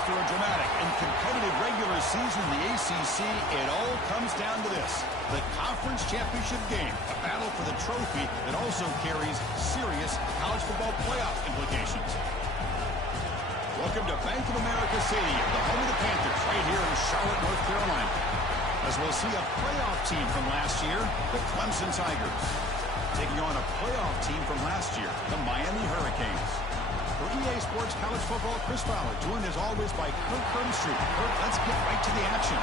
After a dramatic and competitive regular season in the ACC, it all comes down to this: the conference championship game, a battle for the trophy that also carries serious college football playoff implications. Welcome to Bank of America Stadium, the home of the Panthers, right here in Charlotte, North Carolina. As we'll see a playoff team from last year, the Clemson Tigers, taking on a playoff team from last year, the Miami Hurricanes. For EA Sports College Football, Chris Fowler, joined as always by Kurt Hermstreet. Kurt, let's get right to the action.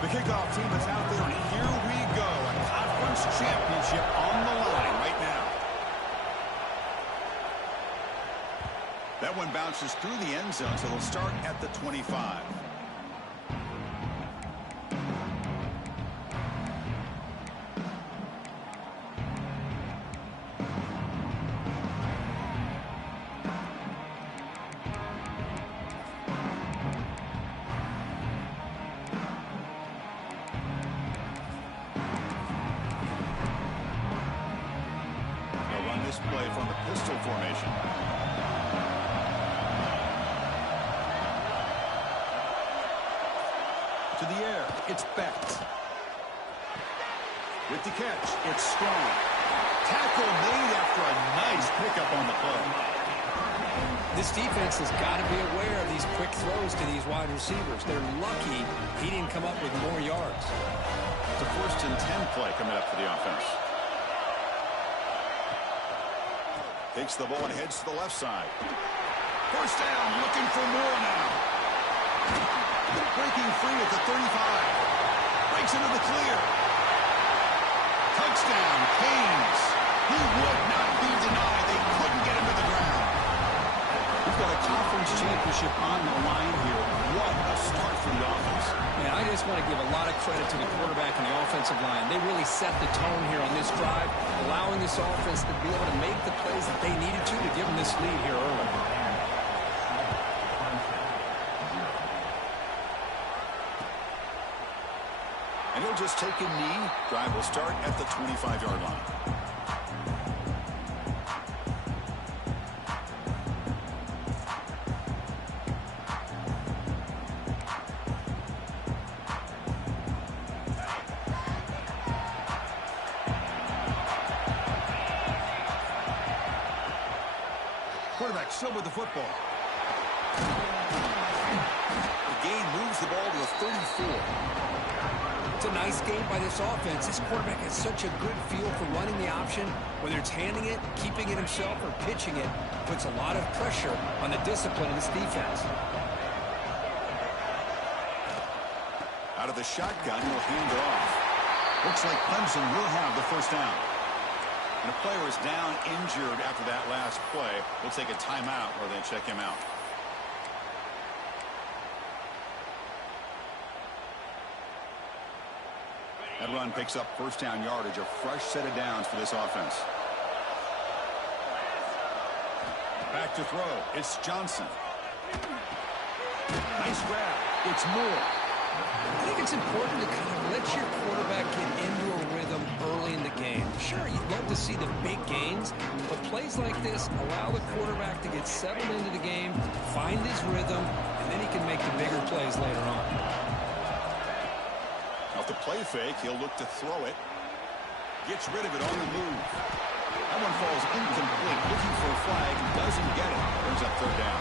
The kickoff team is out there, and here we go. A conference championship on the line right now. That one bounces through the end zone, so they'll start at the 25. This play from the pistol formation. To the air, it's Becht. With the catch, it's Strong. Tackle made after a nice pickup on the play. This defense has got to be aware of these quick throws to these wide receivers. They're lucky he didn't come up with more yards. It's a 1st and 10 play coming up for the offense. Takes the ball and heads to the left side. 1st down, looking for more now. Breaking free at the 35. Breaks into the clear. Touchdown, Canes. He would not be denied. They couldn't get him to the ground. We've got a conference championship on the line here. What a start for the offense. Man, I just want to give a lot of credit to the quarterback and the offensive line. They really set the tone here on this drive, allowing this offense to be able to make the plays that they needed to give them this lead here early. And he'll just take a knee. Drive will start at the 25-yard line. Quarterback still with the football. The gain moves the ball to the 34. It's a nice game by this offense. This quarterback has such a good feel for running the option. Whether it's handing it, keeping it himself, or pitching it, puts a lot of pressure on the discipline of this defense. Out of the shotgun, he'll hand it off. Looks like Clemson will have the 1st down. And a player is down injured after that last play. We'll take a timeout or they check him out. That run picks up 1st down yardage, a fresh set of downs for this offense. Back to throw. It's Johnson. Nice grab. It's Moore. I think it's important to kind of let your quarterback get into a rhythm early in the game. Sure, you'd love to see the big gains, but plays like this allow the quarterback to get settled into the game, find his rhythm, and then he can make the bigger plays later on. Off the play fake, he'll look to throw it. Gets rid of it on the move. That one falls incomplete. Looking for a flag, doesn't get it. Brings up 3rd down.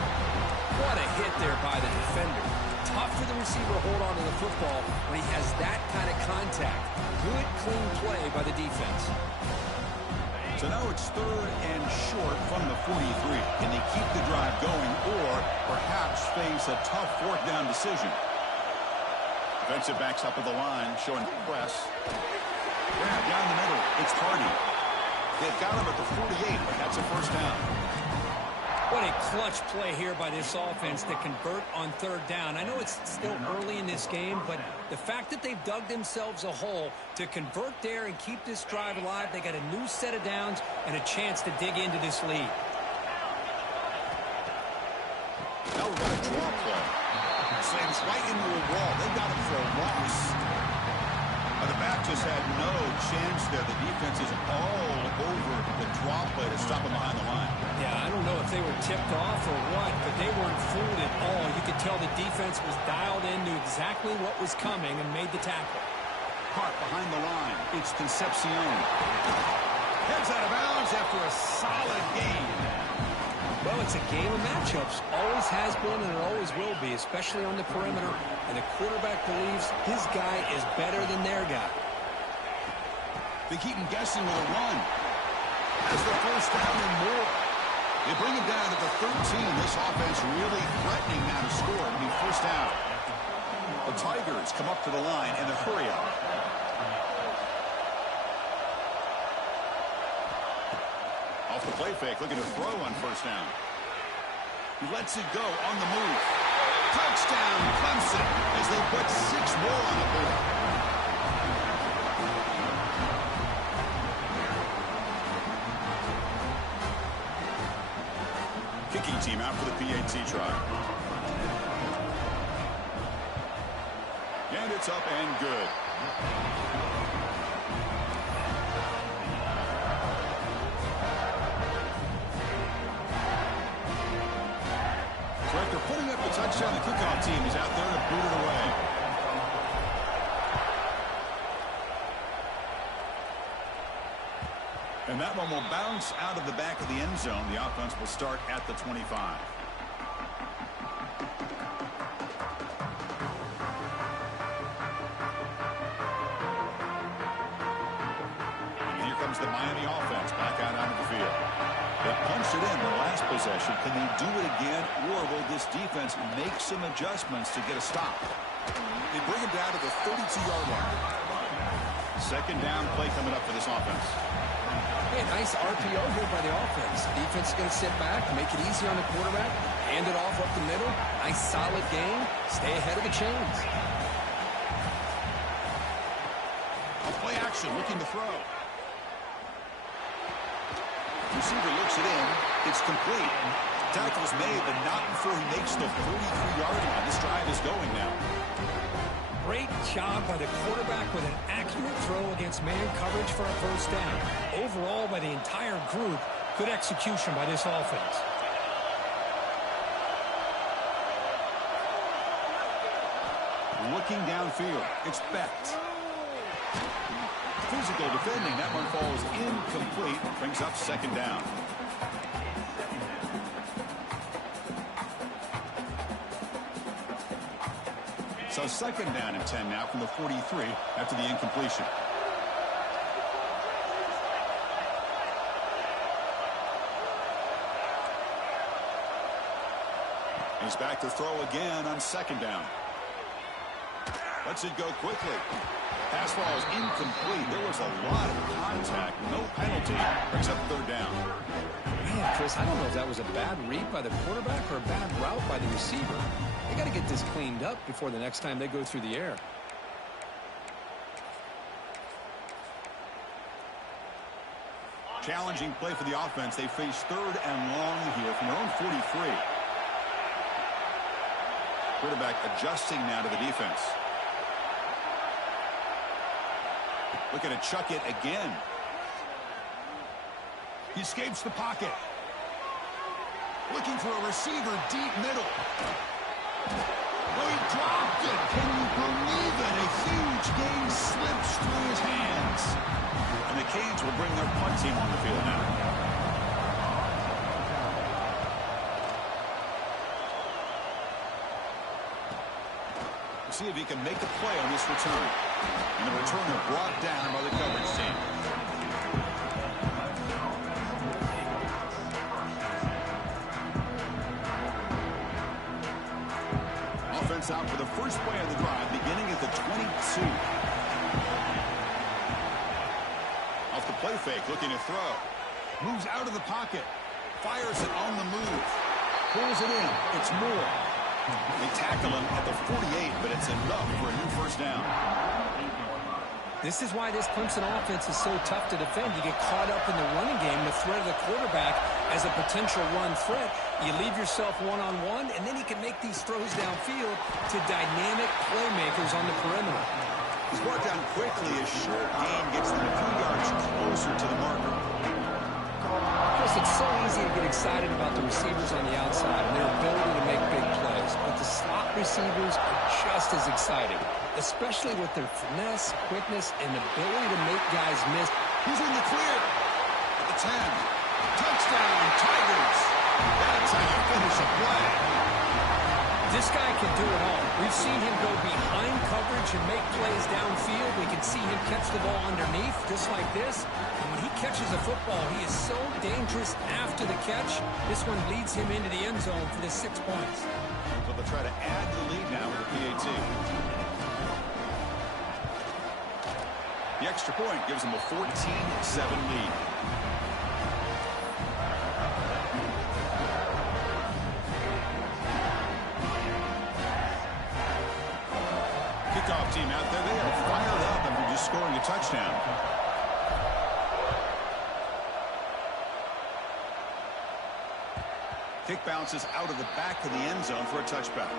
What a hit there by the defender. Tough for the receiver to hold on to the football when he has that kind of contact. Good, clean play by the defense. So now it's 3rd and short from the 43. Can they keep the drive going or perhaps face a tough 4th down decision? Defensive backs up at the line, showing press. Grab down the middle. It's Hardy. They've got him at the 48, but that's a 1st down. What a clutch play here by this offense to convert on third down. I know it's still early in this game, but the fact that they've dug themselves a hole to convert there and keep this drive alive, they got a new set of downs and a chance to dig into this lead. Now we've got a draw play. Slams right into a wall. They got him for a loss. The back just had no chance there. The defense is all over the draw play to stop him behind the line. Yeah, I don't know if they were tipped off or what, but they weren't fooled at all. You could tell the defense was dialed in, knew exactly what was coming, and made the tackle. Hart behind the line. It's Concepcion. Heads out of bounds after a solid game. Well, it's a game of matchups. Always has been and it always will be, especially on the perimeter. And the quarterback believes his guy is better than their guy. They keep him guessing with a run. Has the first down and more. They bring him down at the 13. This offense really threatening now to score. It'll be first down. The Tigers come up to the line in the hurry up. Off the play fake, looking to throw on first down. He lets it go on the move. Touchdown, Clemson, as they put 6 more on the board. Kicking team out for the PAT try. And it's up and good. So after putting up the touchdown, the kickoff team is out there to boot it away. And that one will bounce out of the back of the end zone. The offense will start at the 25. And here comes the Miami offense back out onto the field. They punched it in the last possession. Can they do it again, or will this defense make some adjustments to get a stop? They bring him down to the 32-yard line. Second down play coming up for this offense. Hey, nice RPO here by the offense. Defense is going to sit back, make it easy on the quarterback, hand it off up the middle. Nice solid game. Stay ahead of the chains. Play action, looking to throw. Receiver looks it in. It's complete. Tackle is made, but not before he makes the 43-yard line. This drive is going now. Great job by the quarterback with an accurate throw against man coverage for a first down. Overall, by the entire group, good execution by this offense. Looking downfield, it's Becht. Physical defending. That one falls incomplete. Brings up second down. So second down and 10 now from the 43 after the incompletion. He's back to throw again on second down. Lets it go quickly. Pass ball is incomplete. There was a lot of contact. No penalty. Brings up third down. Man, Chris, I don't know if that was a bad read by the quarterback or a bad route by the receiver. They got to get this cleaned up before the next time they go through the air. Challenging play for the offense. They face third and long here from their own 43. Quarterback adjusting now to the defense. Looking to chuck it again. He escapes the pocket. Looking for a receiver deep middle. Oh, he dropped it. Can you believe it? A huge gain slips through his hands. And the Canes will bring their punt team on the field now. See if he can make a play on this return. And the returner brought down by the coverage team. Offense out for the first play of the drive, beginning at the 22. Off the play fake, looking to throw. Moves out of the pocket. Fires it on the move. Pulls it in. It's Moore. They tackle him at the 48, but it's enough for a new first down. This is why this Clemson offense is so tough to defend. You get caught up in the running game, the threat of the quarterback as a potential run threat. You leave yourself one-on-one, and then he can make these throws downfield to dynamic playmakers on the perimeter. He's brought down quickly. A short gain gets them a few yards closer to the marker. Chris, it's so easy to get excited about the receivers on the outside and their ability to make big plays, but the slot receivers are just as exciting, especially with their finesse, quickness, and ability to make guys miss. He's in the clear at the 10. Touchdown, Tigers. That's how you finish a play. This guy can do it all. We've seen him go behind coverage and make plays downfield. We can see him catch the ball underneath, just like this. And when he catches a football, he is so dangerous after the catch. This one leads him into the end zone for the 6 points. So they'll try to add to the lead now with the PAT. The extra point gives them a 14-7 lead. Kickoff team out there. They are fired up after just scoring a touchdown. Kick bounces out of the back of the end zone for a touchback.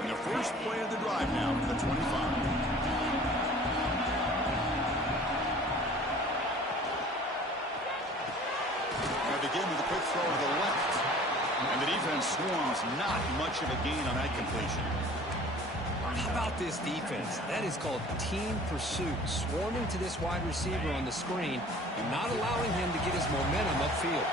And the first play of the drive now for the 25. Begin with a quick throw to the left. And the defense swarms. Not much of a gain on that completion. How about this defense? That is called team pursuit. Swarming to this wide receiver on the screen and not allowing him to get his momentum upfield.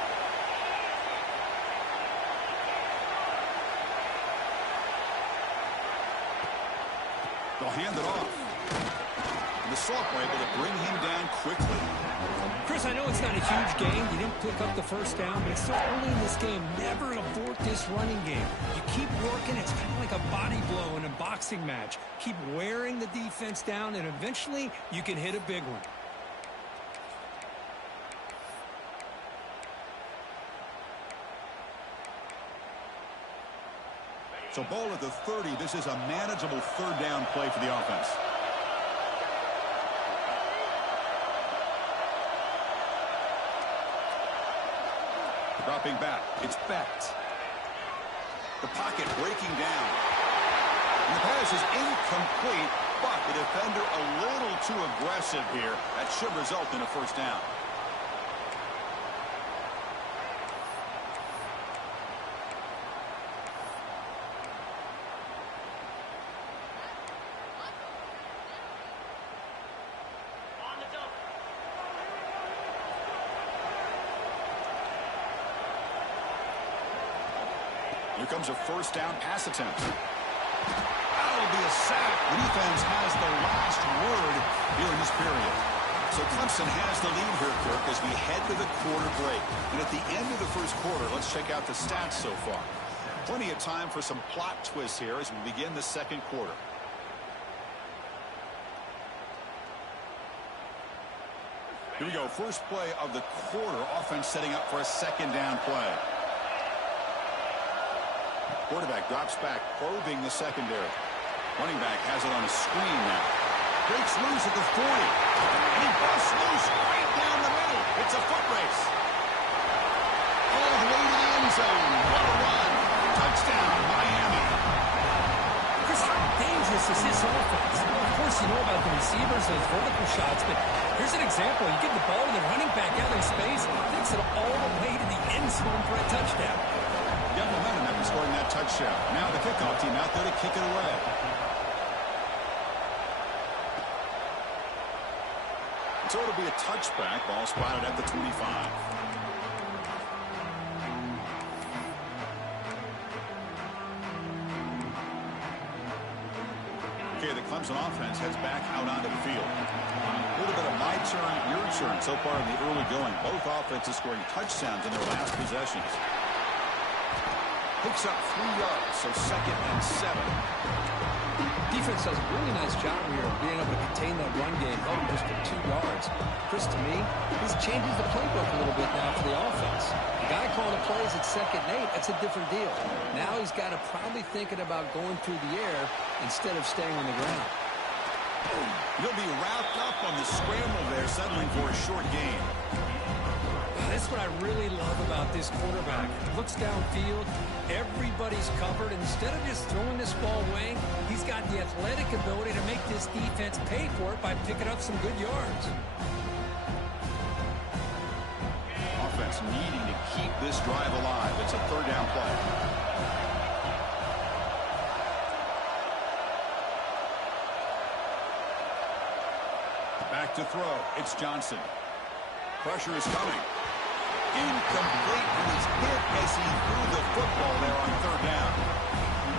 They'll hand it off. And the Salk were able to bring him down quickly. Chris, I know it's not a huge gain. You didn't pick up the first down, but it's so early in this game. Never abort this running game. You keep working. It's kind of like a body blow in a boxing match. Keep wearing the defense down, and eventually you can hit a big one. So ball at the 30. This is a manageable third down play for the offense. Dropping back. It's Becht. The pocket breaking down. And the pass is incomplete, but the defender a little too aggressive here. That should result in a first down. Here comes a first down pass attempt. That'll be a sack. The defense has the last word here in this period. So Clemson has the lead here, Kirk, as we head to the quarter break. And at the end of the first quarter, let's check out the stats so far. Plenty of time for some plot twists here as we begin the second quarter. Here we go. First play of the quarter. Offense setting up for a second down play. Quarterback drops back, probing the secondary. Running back has it on a screen now. Breaks loose at the 40. And he busts loose right down the middle. It's a foot race. All the way to the end zone. What a run. Touchdown, Miami. Chris, how dangerous is this offense? Well, of course, you know about the receivers, those vertical shots, but here's an example. You give the ball to the running back out in space, takes it all the way to the end zone for a touchdown. Got momentum after scoring that touchdown. Now the kickoff team out there to kick it away. So it'll be a touchback. Ball spotted at the 25. Okay, the Clemson offense heads back out onto the field. A little bit of my turn, your turn so far in the early going. Both offenses scoring touchdowns in their last possessions. Picks up 3 yards, so 2nd and 7. Defense does a really nice job here of being able to contain that run game, held him just for 2 yards. Chris, to me, this changes the playbook a little bit now for the offense. The guy calling the plays at 2nd and 8, that's a different deal. Now he's got to probably thinking about going through the air instead of staying on the ground. He'll be wrapped up on the scramble there, settling for a short gain. That's what I really love about this quarterback. Looks downfield, everybody's covered. Instead of just throwing this ball away, he's got the athletic ability to make this defense pay for it by picking up some good yards. Offense needing to keep this drive alive. It's a 3rd down play. Back to throw. It's Johnson. Pressure is coming. Incomplete, and he's hit as he threw the football there on 3rd down.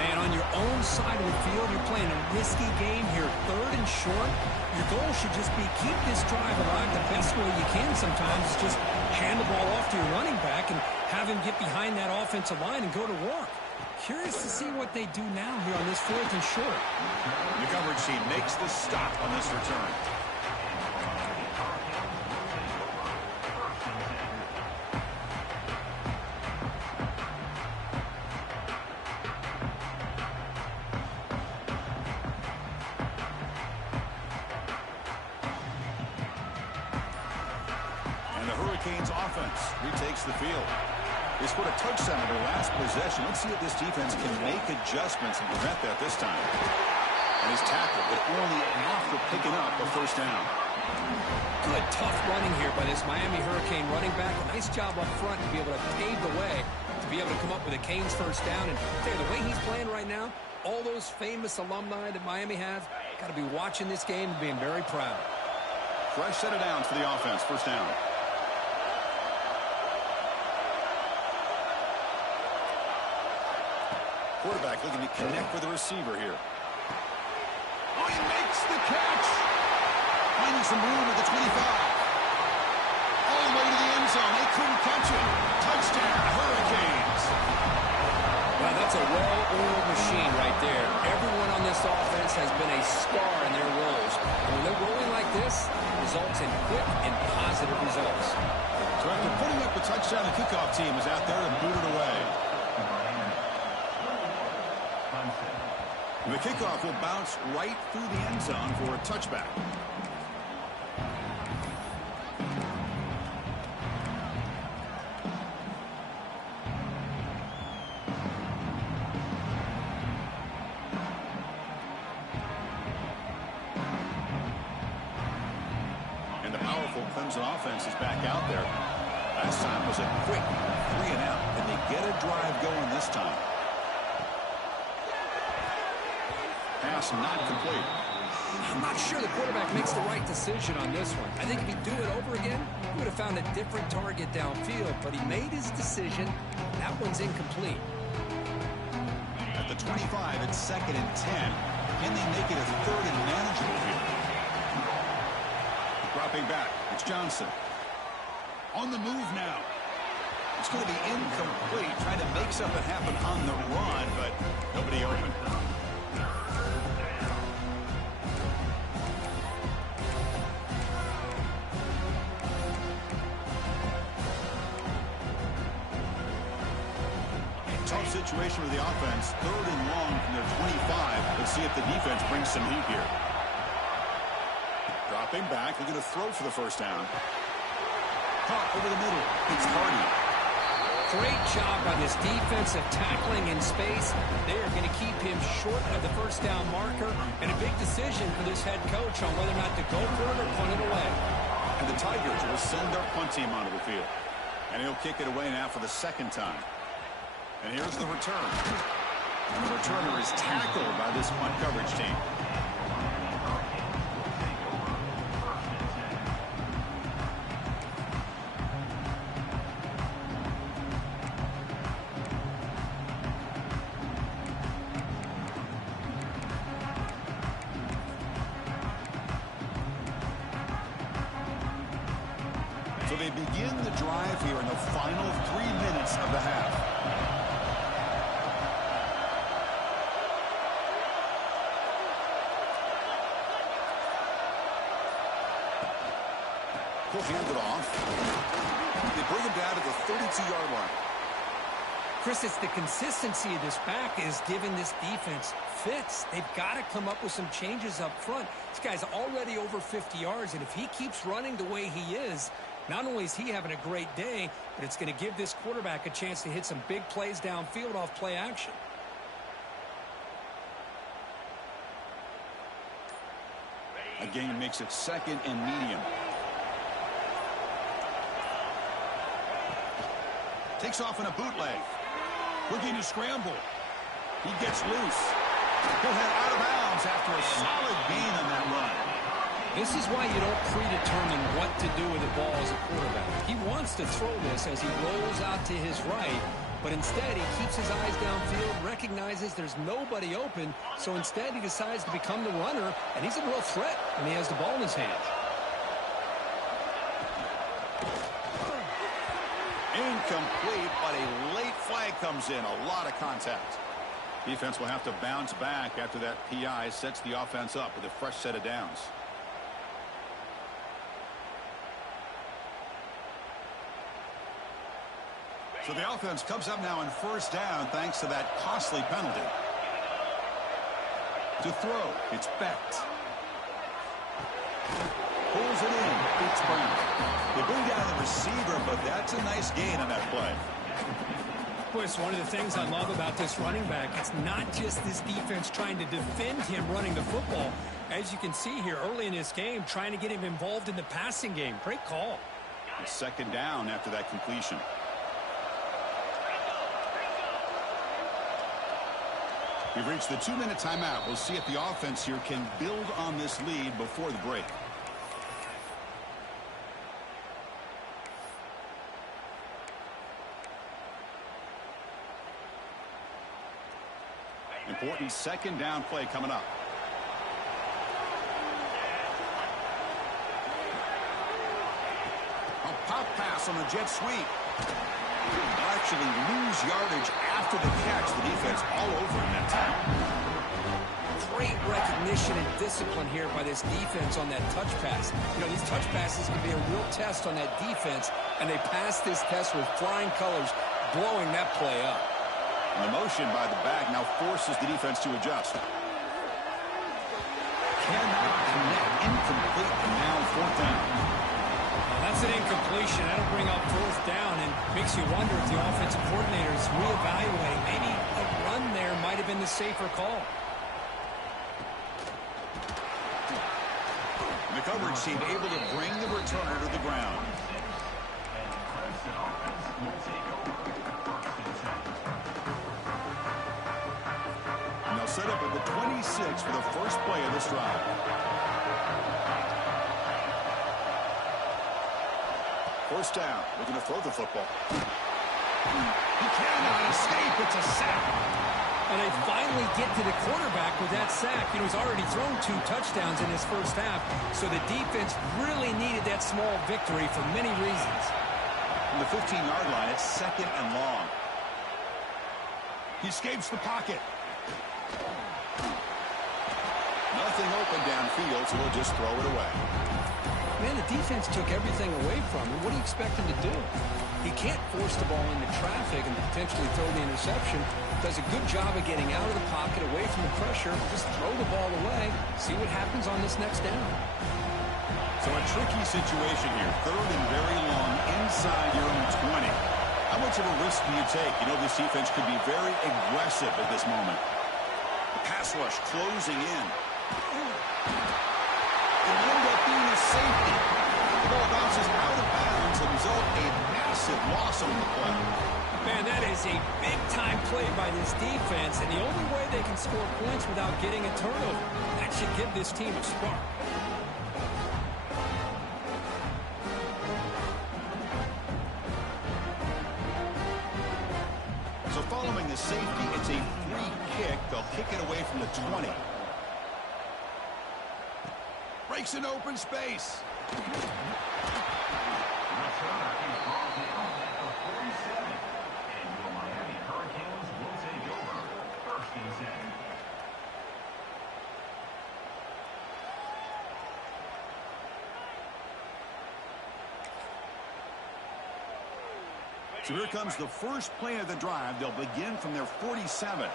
Man, on your own side of the field, you're playing a risky game here. 3rd and short. Your goal should just be keep this drive alive. The best way you can sometimes is just hand the ball off to your running back and have him get behind that offensive line and go to work. Curious to see what they do now here on this 4th and short. The coverage team makes the stop on this return. Offense retakes the field. They scored a touchdown in their last possession. Let's see if this defense can make adjustments and prevent that this time. And he's tackled, but only enough for picking up a 1st down. Good, tough running here by this Miami Hurricane running back. A nice job up front to be able to pave the way, to be able to come up with a Canes 1st down. And the way he's playing right now, all those famous alumni that Miami has, got to be watching this game and being very proud. Fresh set of downs for the offense. 1st down. Quarterback looking to connect with the receiver here. Oh, he makes the catch. Finding some room at the 25. All the way to the end zone. They couldn't catch it. Touchdown, Hurricanes. Well, that's a well-oiled machine right there. Everyone on this offense has been a star in their roles. And when they're rolling like this, it results in quick and positive results. So after putting up a touchdown, the kickoff team is out there and boot it away. The kickoff will bounce right through the end zone for a touchback. And the powerful Clemson offense is back out there. Last time was a quick 3 and out, and they get a drive going this time. Pass not complete. I'm not sure the quarterback makes the right decision on this one. I think if he'd do it over again, he would have found a different target downfield, but he made his decision. That one's incomplete. At the 25, it's 2nd and 10. Can they make it a 3rd and manageable here? Dropping back, it's Johnson. On the move now. It's going to be incomplete, trying to make something happen on the run, but nobody open. Tough situation with the offense. 3rd and long from their 25. Let's see if the defense brings some heat here. Dropping back. They're going to throw for the 1st down. Caught over the middle. It's Hardy. Great job by this defensive tackling in space. They are going to keep him short of the 1st down marker. And a big decision for this head coach on whether or not to go for it or punt it away. And the Tigers will send their punt team onto the field. And he'll kick it away now for the 2nd time. And here's the return. And the returner is tackled by this punt coverage team. So they begin the drive here in the final 3 minutes of the half. will hand it off. They bring him down to the 32-yard line. Chris, it's the consistency of this back is giving this defense fits. They've got to come up with some changes up front. This guy's already over 50 yards, and if he keeps running the way he is, not only is he having a great day, but it's going to give this quarterback a chance to hit some big plays downfield off play action. Again, makes it second and medium. Takes off in a bootleg. Looking to scramble. He gets loose. He'll head out of bounds after a solid gain on that run. This is why you don't predetermine what to do with the ball as a quarterback. He wants to throw this as he rolls out to his right, but instead he keeps his eyes downfield, recognizes there's nobody open, so instead he decides to become the runner, and he's a real threat when he has the ball in his hands. Incomplete, but a late flag comes in. A lot of contact. Defense will have to bounce back after that PI sets the offense up with a fresh set of downs. So the offense comes up now in first down thanks to that costly penalty. To throw, it's Becht. Pulls it in. It's Brown. They bring down the receiver, but that's a nice gain on that play. Boy, it's one of the things I love about this running back. It's not just this defense trying to defend him running the football. As you can see here early in this game, trying to get him involved in the passing game. Great call. It's second down after that completion. We've reached the 2-minute timeout. We'll see if the offense here can build on this lead before the break. Important second down play coming up. A pop pass on the jet sweep. They'll actually lose yardage after the catch. The defense all over in that time. Great recognition and discipline here by this defense on that touch pass. You know, these touch passes can be a real test on that defense, and they passed this test with flying colors, blowing that play up. And the motion by the back now forces the defense to adjust. Cannot connect. Incomplete, and now fourth down. Well, that's an incompletion. That'll bring up fourth down and makes you wonder if the offensive coordinator is reevaluating. Maybe a run there might have been the safer call. The coverage team able to bring the returner to the ground. Set up at the 26 for the first play of this drive. First down. Looking to throw the football. He cannot escape. It's a sack. And they finally get to the quarterback with that sack. You know, he's already thrown 2 touchdowns in his first half, so the defense really needed that small victory for many reasons. From the 15-yard line, it's second and long. He escapes the pocket. Nothing open downfield, so he'll just throw it away. Man, the defense took everything away from him. What do you expect him to do? He can't force the ball into traffic and potentially throw the interception. Does a good job of getting out of the pocket, away from the pressure. Just throw the ball away. See what happens on this next down. So a tricky situation here. Third and very long inside your own 20. How much of a risk do you take? You know, this defense could be very aggressive at this moment. The pass rush closing in. It'll end up being a safety. The ball bounces out of bounds and result a massive loss on the play. Man, that is a big-time play by this defense, and the only way they can score points without getting a turnover. That should give this team a spark. So following the safety, it's a free kick. They'll kick it away from the 20. Breaks an open space. So here comes the first play of the drive. They'll begin from their 47.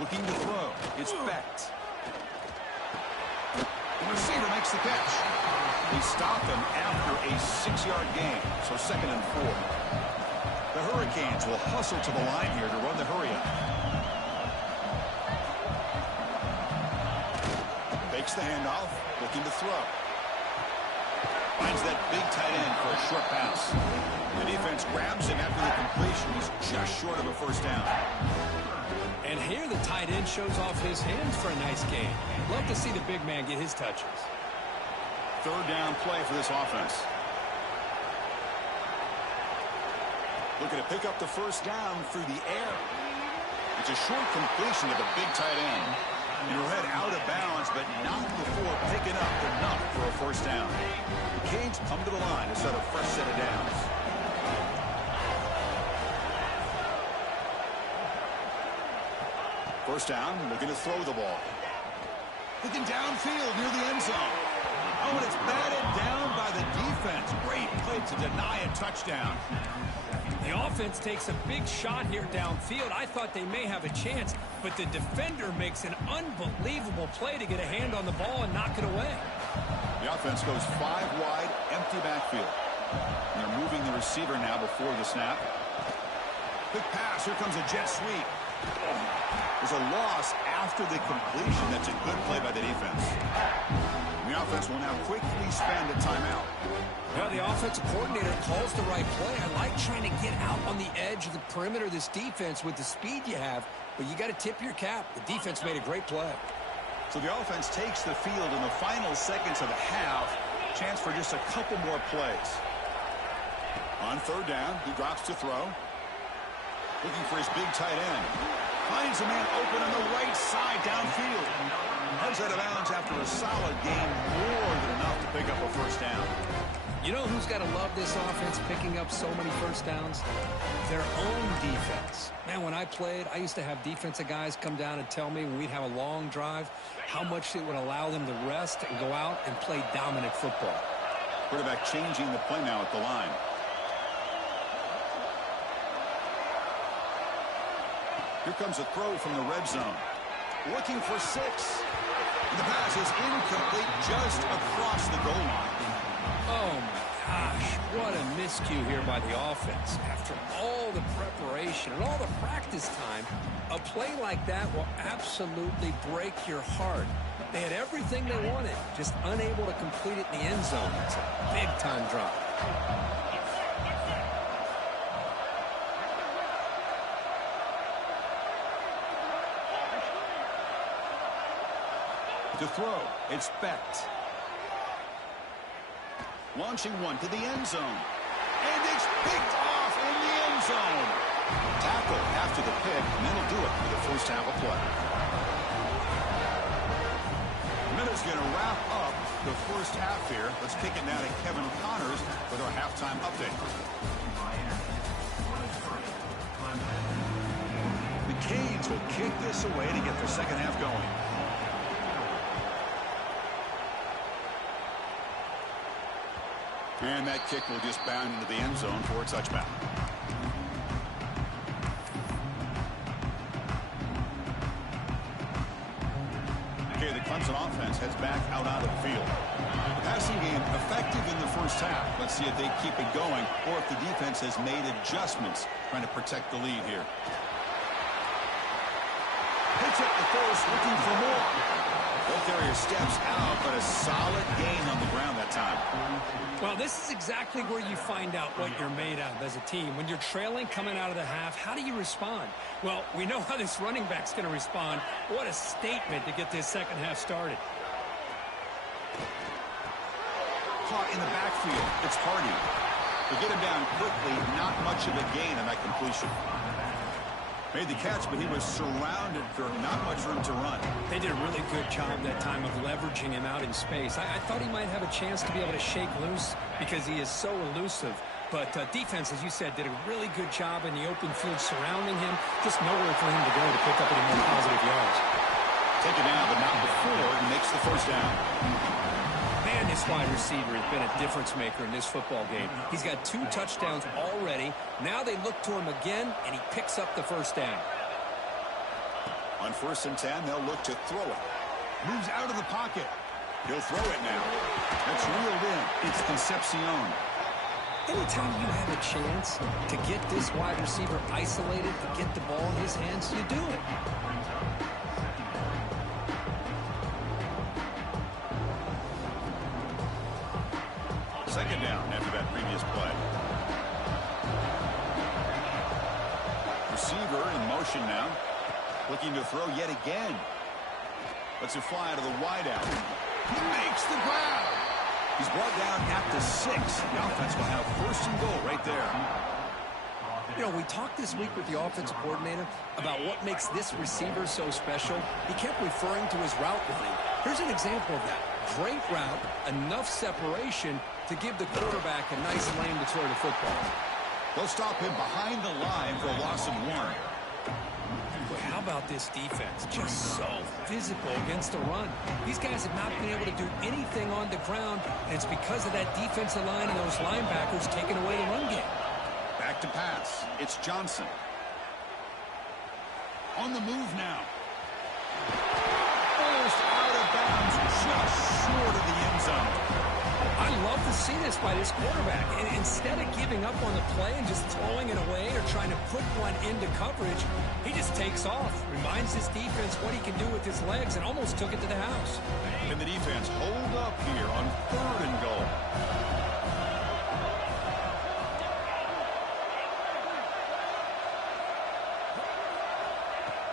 Looking to throw. It's Becht. The receiver makes the catch. They stop him after a 6-yard gain. So 2nd and 4. The Hurricanes will hustle to the line here to run the hurry up. Fakes the handoff. Looking to throw. Finds that big tight end for a short pass. The defense grabs him after the completion. He's just short of a first down. And here the tight end shows off his hands for a nice gain. Love to see the big man get his touches. 3rd down play for this offense. Looking to pick up the first down through the air. It's a short completion to the big tight end. And he'll head out of bounds, but not before picking up enough for a first down. The Canes come to the line to set a fresh set of downs. First down, looking to throw the ball. Looking downfield near the end zone. Oh, and it's batted down by the defense. Great play to deny a touchdown. The offense takes a big shot here downfield. I thought they may have a chance, but the defender makes an unbelievable play to get a hand on the ball and knock it away. The offense goes 5 wide, empty backfield. And they're moving the receiver now before the snap. Quick pass. Here comes a jet sweep. There's a loss after the completion. That's a good play by the defense. The offense will now quickly spend a timeout. Well, the offensive coordinator calls the right play. I like trying to get out on the edge of the perimeter of this defense with the speed you have, but you got to tip your cap. The defense made a great play. So the offense takes the field in the final seconds of the half. Chance for just a couple more plays. On 3rd down, he drops to throw. Looking for his big tight end. Finds a man open on the right side downfield. Heads out of bounds after a solid game, more than enough to pick up a first down. You know who's got to love this offense picking up so many first downs? Their own defense. Man, when I played, I used to have defensive guys come down and tell me when we'd have a long drive how much it would allow them to rest and go out and play dominant football. Quarterback changing the play now at the line. Here comes a throw from the red zone. Looking for 6. The pass is incomplete just across the goal line. Oh, my gosh. What a miscue here by the offense. After all the preparation and all the practice time, a play like that will absolutely break your heart. They had everything they wanted, just unable to complete it in the end zone. It's a big-time drop. To throw, it's Becht. Launching one to the end zone. And it's picked off in the end zone. Tackle after the pick, and that'll do it for the first half of play. Miller's going to wrap up the first half here. Let's kick it now to Kevin Connors with our halftime update. The Canes will kick this away to get the second half going. And that kick will just bound into the end zone for a touchback. Okay, the Clemson offense heads back out on the field. The passing game effective in the first half. Let's see if they keep it going or if the defense has made adjustments trying to protect the lead here. Pitch up the first, looking for more. Both areas steps out, but a solid gain on the ground that time. Well, this is exactly where you find out what you're made of as a team. When you're trailing coming out of the half, how do you respond? Well, we know how this running back's going to respond. What a statement to get this second half started. Caught in the backfield. It's Hardy. To get him down quickly, not much of a gain on that completion. Made the catch, but he was surrounded for not much room to run. They did a really good job that time of leveraging him out in space. I thought he might have a chance to be able to shake loose because he is so elusive. But defense, as you said, did a really good job in the open field surrounding him. Just nowhere for him to go to pick up any more positive yards. Taken down, but not before he makes the first down. Man, This wide receiver has been a difference maker in this football game. He's got 2 touchdowns already. Now they look to him again, and he picks up the first down. On 1st and 10, they'll look to throw it. Moves out of the pocket. He'll throw it now. That's reeled in. It's Concepcion. Anytime you have a chance to get this wide receiver isolated, to get the ball in his hands, you do it. Second down after that previous play. Receiver in motion now. Looking to throw yet again. Lets it fly out of the wideout. He makes the grab. He's brought down at the 6. The offense will have 1st and goal right there. You know, we talked this week with the offensive coordinator about what makes this receiver so special. He kept referring to his route running. Here's an example of that. Great route, enough separation to give the quarterback a nice lane to throw the football. They'll stop him behind the line for a loss of 1. Boy, how about this defense? Just so physical against the run. These guys have not been able to do anything on the ground, and it's because of that defensive line and those linebackers taking away the run game. Back to pass. It's Johnson. On the move now. Almost out of bounds, just short of the end zone. I love to see this by this quarterback. And instead of giving up on the play and just throwing it away or trying to put one into coverage, he just takes off. Reminds his defense what he can do with his legs and almost took it to the house. And the defense hold up here on 3rd and goal.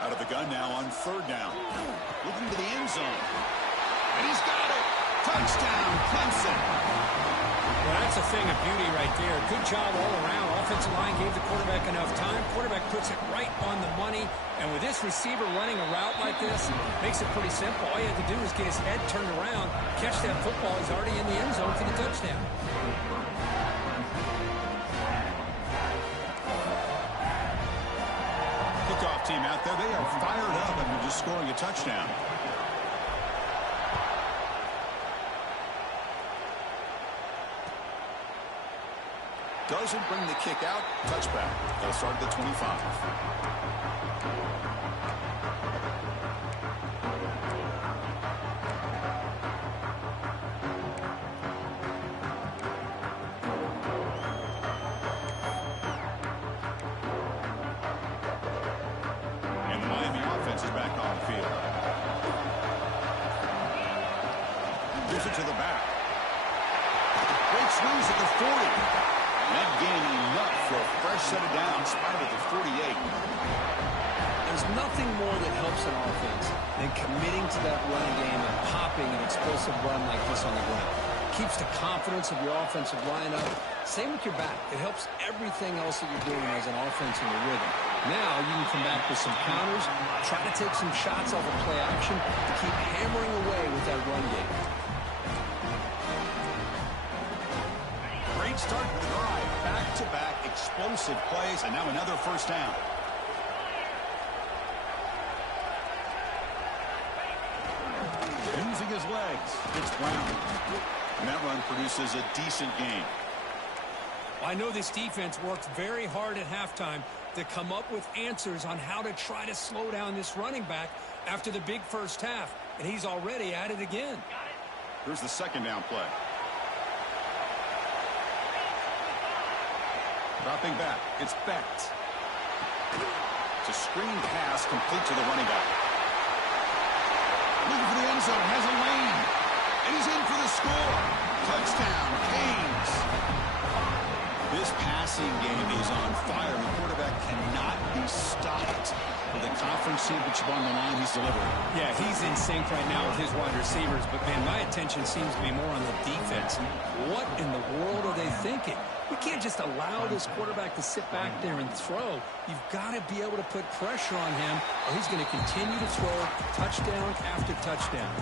Out of the gun now on 3rd down. Looking to the end zone. And he's got it. Touchdown, Clemson. Well, that's a thing of beauty right there. Good job all around. Offensive line gave the quarterback enough time. Quarterback puts it right on the money. And with this receiver running a route like this, makes it pretty simple. All you have to do is get his head turned around, catch that football. He's already in the end zone for the touchdown. Kickoff team out there. They are fired up and they're just scoring a touchdown. Doesn't bring the kick out. Touchback. They'll start at the 25. And the Miami offense is back on the field. Gives it to the back. Breaks loose at the 40. That gain enough for a fresh set of downs, spotted at the 48. There's nothing more that helps an offense than committing to that running game and popping an explosive run like this on the ground. Keeps the confidence of your offensive line up. Same with your back. It helps everything else that you're doing as an offense in the rhythm. Now you can come back with some counters, try to take some shots off of play action to keep hammering away with that run game. Great start to the drive. Back-to-back explosive plays, and now another 1st down. Using his legs, it's Brown. And that run produces a decent gain. I know this defense worked very hard at halftime to come up with answers on how to try to slow down this running back after the big first half, and he's already at it again. Here's the 2nd down play. Dropping back, it's Becht. It's a screen pass complete to the running back. Looking for the end zone, has a lane. And he's in for the score. Touchdown, Canes. This passing game is on fire. The quarterback cannot be stopped. With the conference championship on the line, he's delivering. Yeah, he's in sync right now with his wide receivers, but, man, my attention seems to be more on the defense. What in the world are they thinking? We can't just allow this quarterback to sit back there and throw. You've got to be able to put pressure on him, or he's going to continue to throw touchdown after touchdown.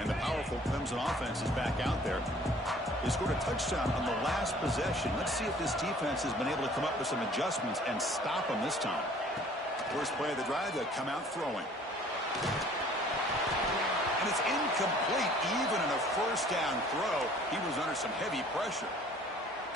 And the powerful Clemson offense is back out there. They scored a touchdown on the last possession. Let's see if this defense has been able to come up with some adjustments and stop them this time. First play of the drive, they come out throwing. And it's incomplete. Even in a first down throw, he was under some heavy pressure.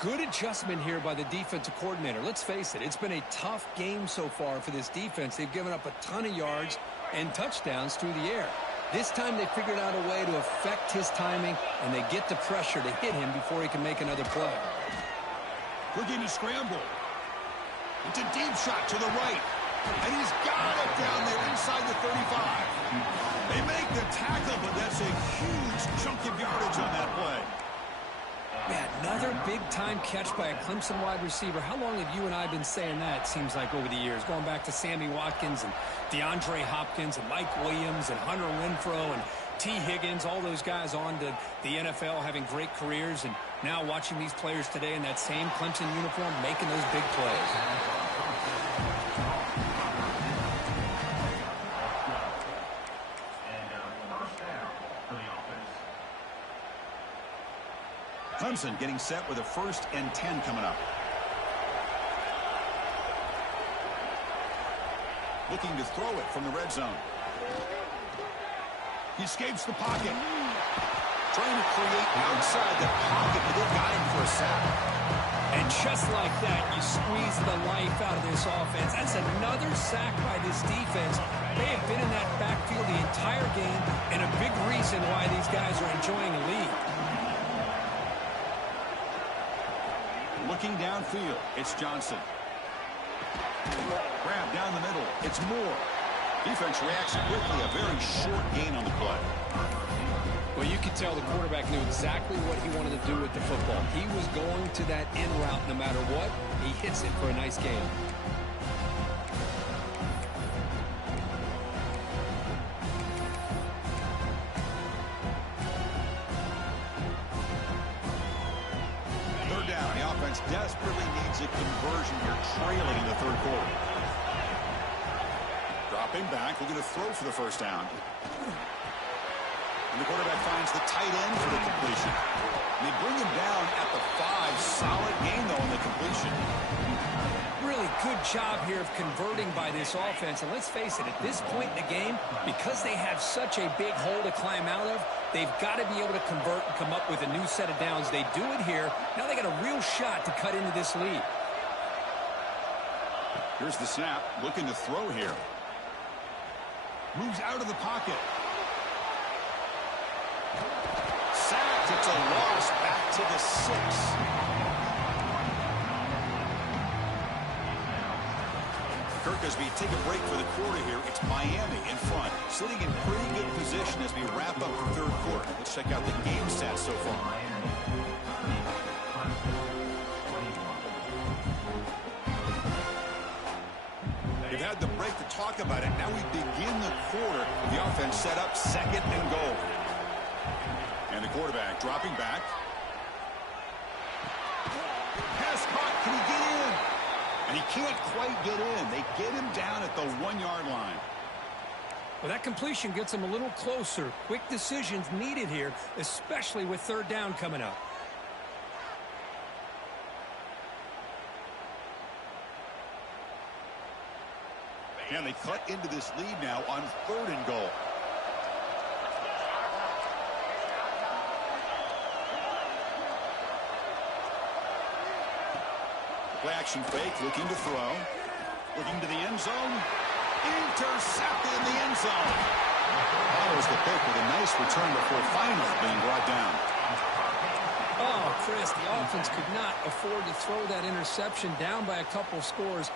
Good adjustment here by the defensive coordinator. Let's face it, it's been a tough game so far for this defense. They've given up a ton of yards and touchdowns through the air. This time they figured out a way to affect his timing, and they get the pressure to hit him before he can make another play. Looking to scramble. It's a deep shot to the right. And he's got it down there inside the 35. They make the tackle, but that's a huge chunk of yardage on that play. Man, another big-time catch by a Clemson wide receiver. How long have you and I been saying that, seems like, over the years? Going back to Sammy Watkins and DeAndre Hopkins and Mike Williams and Hunter Renfrow and T. Higgins, all those guys on to the NFL having great careers, and now watching these players today in that same Clemson uniform making those big plays. Clemson getting set with a 1st and 10 coming up. Looking to throw it from the red zone. He escapes the pocket. Trying to create outside the pocket, but they've got him for a sack. And just like that, you squeeze the life out of this offense. That's another sack by this defense. They have been in that backfield the entire game, and a big reason why these guys are enjoying a lead. Looking downfield, it's Johnson. Grab down the middle, it's Moore. Defense reacts quickly, a very short gain on the play. Well, you could tell the quarterback knew exactly what he wanted to do with the football. He was going to that in route no matter what. He hits it for a nice gain. Desperately needs a conversion here, trailing in the 3rd quarter. Dropping back, looking to throw for the 1st down. And the quarterback finds the tight end for the completion. And they bring him down at the 5. Solid gain, though, on the completion. Really good job here of converting by this offense. And let's face it, at this point in the game, because they have such a big hole to climb out of, they've got to be able to convert and come up with a new set of downs. They do it here. Now they got a real shot to cut into this lead. Here's the snap. Looking to throw here. Moves out of the pocket. Sacked. It's a loss back to the 6. As we take a break for the quarter here, it's Miami in front, sitting in pretty good position as we wrap up the 3rd quarter. Let's check out the game stats so far. We've had the break to talk about it. Now we begin the quarter. The offense set up 2nd and goal. And the quarterback dropping back. Pass caught. Can he get in? And he can't quite get in. They get him down at the 1-yard line. Well, that completion gets him a little closer. Quick decisions needed here, especially with 3rd down coming up. And they cut into this lead now on 3rd and goal. Play action fake, looking to throw. Looking to the end zone. Intercepted in the end zone. Follows the pick with a nice return before finally being brought down. Oh, Chris, the offense could not afford to throw that interception down by a couple scores.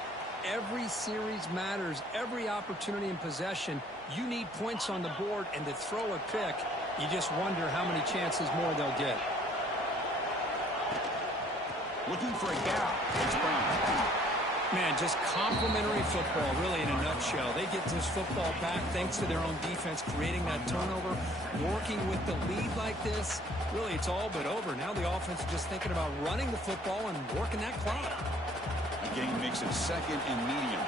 Every series matters. Every opportunity in possession. You need points on the board, and to throw a pick, you just wonder how many chances more they'll get. Looking for a gap. It's Brown. Man, just complimentary football, really, in a nutshell. They get this football back thanks to their own defense, creating that turnover, working with the lead like this. Really, it's all but over. Now the offense is just thinking about running the football and working that clock. The game makes it 2nd and medium.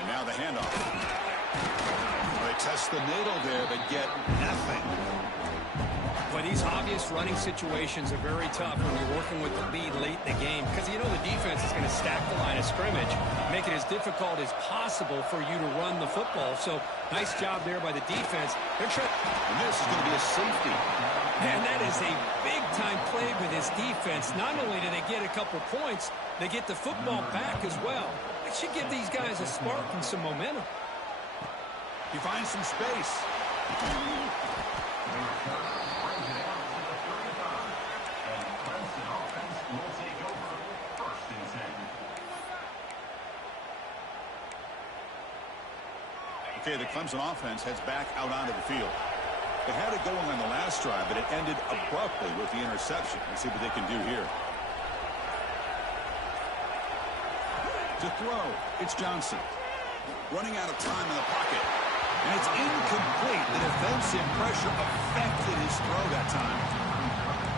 And now the handoff. They test the middle there, but get nothing. Well, these obvious running situations are very tough when you're working with the lead late in the game because you know the defense is going to stack the line of scrimmage, make it as difficult as possible for you to run the football. So nice job there by the defense. They're trying. And this is going to be a safety. And that is a big-time play for this defense. Not only do they get a couple points, they get the football back as well. It should give these guys a spark and some momentum. He finds some space. Okay, the Clemson offense heads back out onto the field. They had it going on the last drive, but it ended abruptly with the interception. Let's see what they can do here. To throw, it's Johnson. Running out of time in the pocket. And it's incomplete. The defensive pressure affected his throw that time.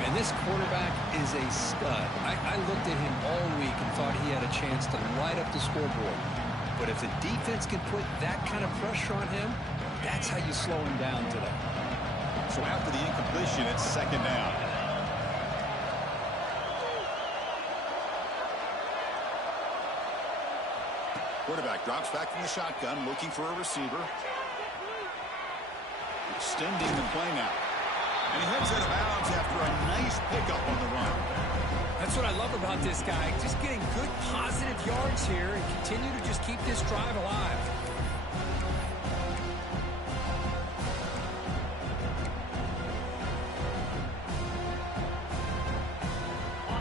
And this quarterback is a stud. I looked at him all week and thought he had a chance to light up the scoreboard. But if the defense can put that kind of pressure on him, that's how you slow him down today. So after the incompletion, it's second down. Quarterback drops back from the shotgun, looking for a receiver. Extending the play now. And he heads out of bounds after a nice pickup on the run. That's what I love about this guy. Just getting good, positive yards here and continue to just keep this drive alive.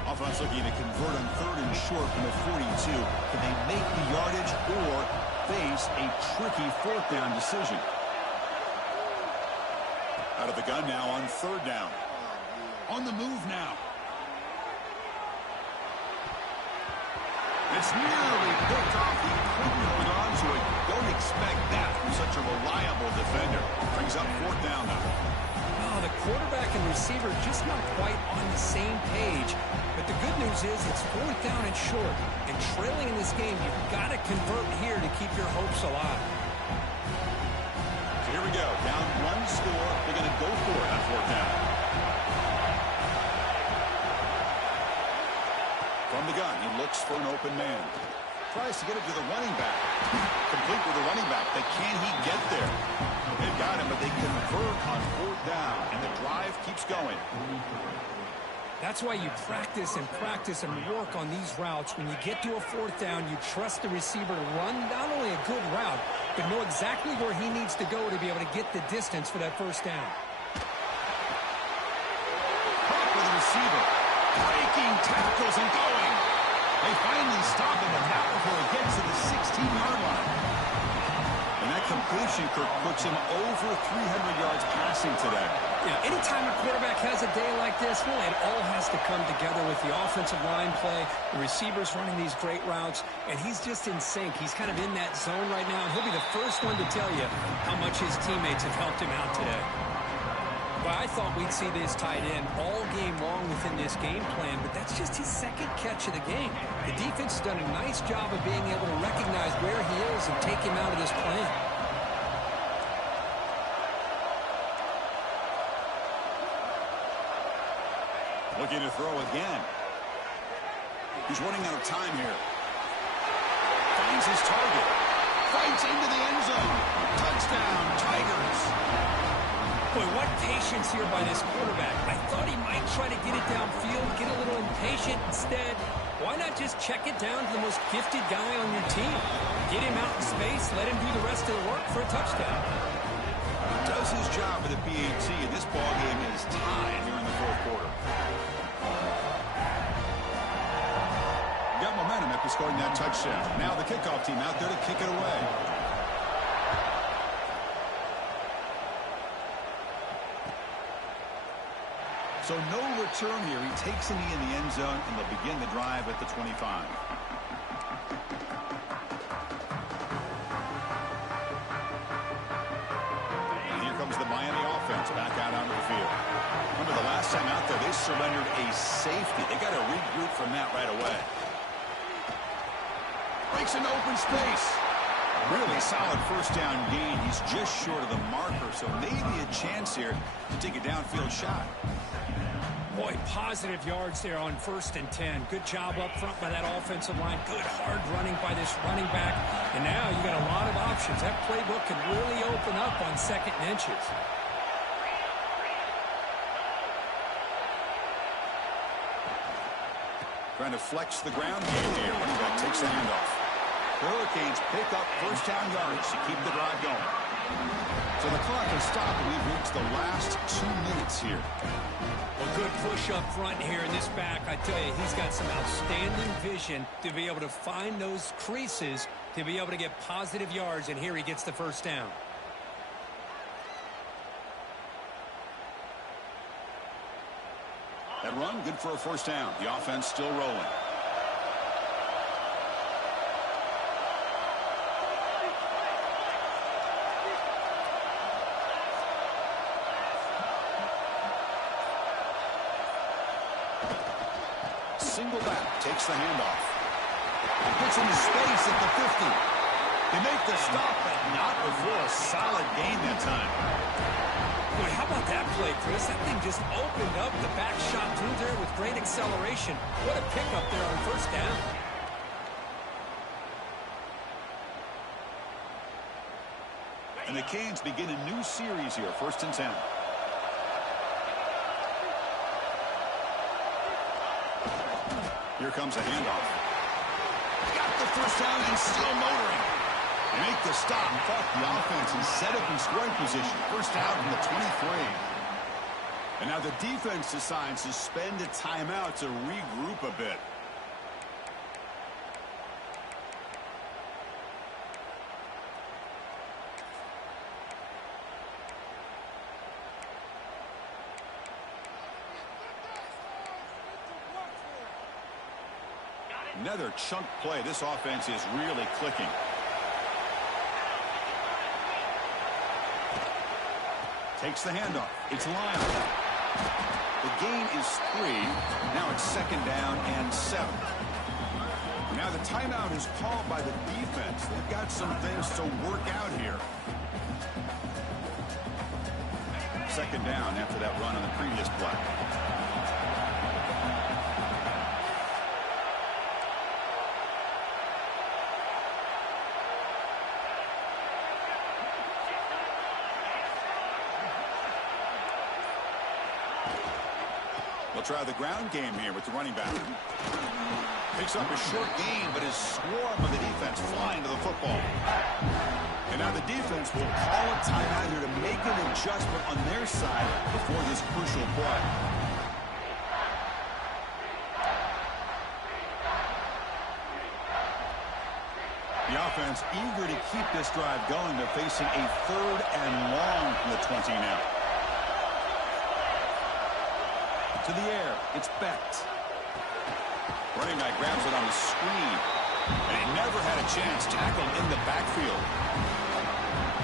Offense looking to convert on 3rd and short from the 42. Can they make the yardage or face a tricky 4th down decision? Out of the gun now on 3rd down. On the move now. It's nearly picked off. He couldn't hold on to it. Don't expect that from such a reliable defender. Brings up 4th down now. Oh, the quarterback and receiver just not quite on the same page. But the good news is it's 4th down and short. And trailing in this game, you've got to convert here to keep your hopes alive. So here we go. Down 1 score. They're going to go for it on 4th down. From the gun, he looks for an open man. Tries to get it to the running back. Complete with the running back. But can he get there? They've got him, but they convert on 4th down. And the drive keeps going. That's why you practice and work on these routes. When you get to a 4th down, you trust the receiver to run not only a good route, but know exactly where he needs to go to be able to get the distance for that 1st down. Caught with the receiver. Breaking tackles and going. They finally stop him now before he gets to the 16-yard line. And that completion, Kirk, puts him over 300 yards passing today. Yeah, anytime a quarterback has a day like this, really, it all has to come together with the offensive line play, the receivers running these great routes, and he's just in sync. He's kind of in that zone right now, and he'll be the first one to tell you how much his teammates have helped him out today. Well, I thought we'd see this tight end all game long within this game plan, but that's just his 2nd catch of the game. The defense has done a nice job of being able to recognize where he is and take him out of this plan. Looking to throw again. He's running out of time here. Finds his target. Fights into the end zone. Touchdown, Tigers. Boy, what patience here by this quarterback. I thought he might try to get it downfield, get a little impatient. Instead, why not just check it down to the most gifted guy on your team? Get him out in space, let him do the rest of the work for a touchdown. He does his job for the PAT, and this ballgame is tied here in the 4th quarter. Got momentum after scoring that touchdown. Now the kickoff team out there to kick it away. So no return here. He takes him in the end zone, and they'll begin the drive at the 25. And here comes the Miami offense back out onto the field. Remember the last time out there, they surrendered a safety. They got to regroup from that right away. Breaks into open space. Really solid first down gain. He's just short of the marker, so maybe a chance here to take a downfield shot. Boy, positive yards there on 1st and 10. Good job up front by that offensive line. Good hard running by this running back. And now you got a lot of options. That playbook can really open up on 2nd and inches. Trying to flex the ground game here. Running back takes the handoff. The Hurricanes pick up first down yards to keep the drive going. So the clock has stopped, and we've reached the last 2 minutes here. A good push up front here in this back. I tell you, he's got some outstanding vision to be able to find those creases to be able to get positive yards, and here he gets the first down. That run, good for a first down. The offense still rolling. Single back, takes the handoff. Gets into space at the 50. They make the stop, but not before a solid gain that time. Boy, how about that play, Chris? That thing just opened up the back shot through there with great acceleration. What a pickup there on first down. And the Canes begin a new series here, 1st and 10. Here comes a handoff. Got the first down and still motoring. They make the stop. In fact, the offense is set up in scoring position. First down from the 23. And now the defense decides to spend a timeout to regroup a bit. Another chunk play. This offense is really clicking. Takes the handoff. It's Lyle. The gain is 3. Now it's 2nd down and 7. Now the timeout is called by the defense. They've got some things to work out here. 2nd down after that run on the previous play. We'll try the ground game here with the running back. Picks up a short gain, but his swarm of the defense flying to the football. And now the defense will call a timeout here to make an adjustment on their side before this crucial play. The offense eager to keep this drive going. They're facing a 3rd and long from the 20 now. To the air, it's Becht. Running back grabs it on the screen, and he never had a chance. Tackled in the backfield.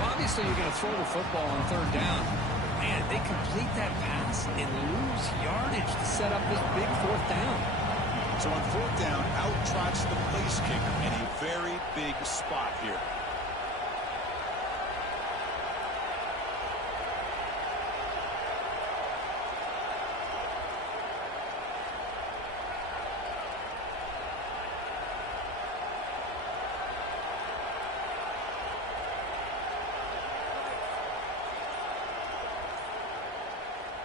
Obviously, you're going to throw the football on 3rd down. Man, they complete that pass and lose yardage to set up this big 4th down. So on 4th down, out trots the place kicker in a very big spot here.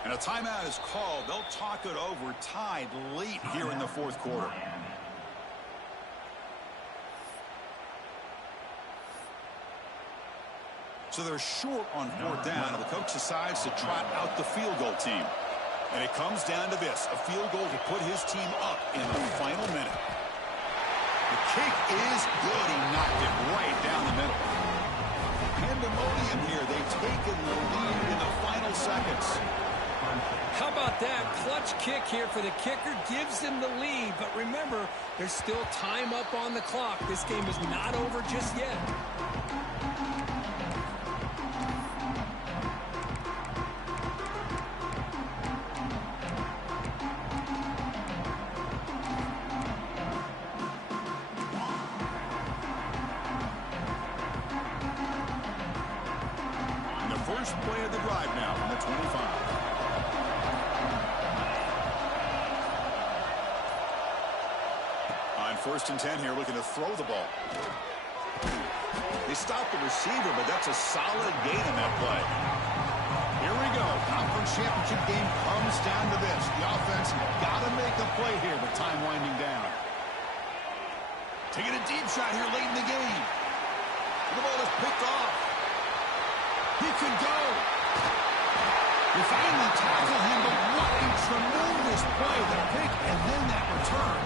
And a timeout is called. They'll talk it over, tied late here in the 4th quarter. So they're short on 4th down, and the coach decides to trot out the field goal team. And it comes down to this, a field goal to put his team up in the final minute. The kick is good. He knocked it right down the middle. Pandemonium here. They've taken the lead in the final seconds. How about that? Clutch kick here for the kicker. Gives them the lead. But remember, there's still time up on the clock. This game is not over just yet. first play of the drive now on the 25. On 1st and 10 here, looking to throw the ball. They stopped the receiver, but that's a solid gain on that play. Here we go. Conference championship game comes down to this. The offense got to make a play here with time winding down. Taking a deep shot here late in the game. The ball is picked off. He could go. They finally tackle him, but what a tremendous play. The pick and then that return.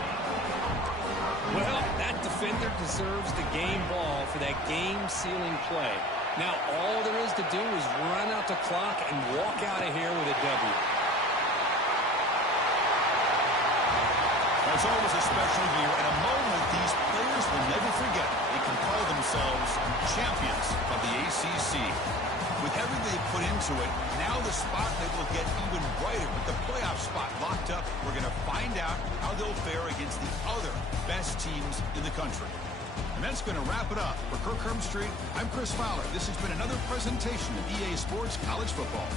Well, that defender deserves the game ball for that game-sealing play. Now, all there is to do is run out the clock and walk out of here with a W. It's always a special year and a moment these players will never forget. They can call themselves champions of the ACC. With everything they put into it, now the spotlight will get even brighter. With the playoff spot locked up, we're going to find out how they'll fare against the other best teams in the country. And that's going to wrap it up. For Kirk Herbstreit, I'm Chris Fowler. This has been another presentation of EA Sports College Football.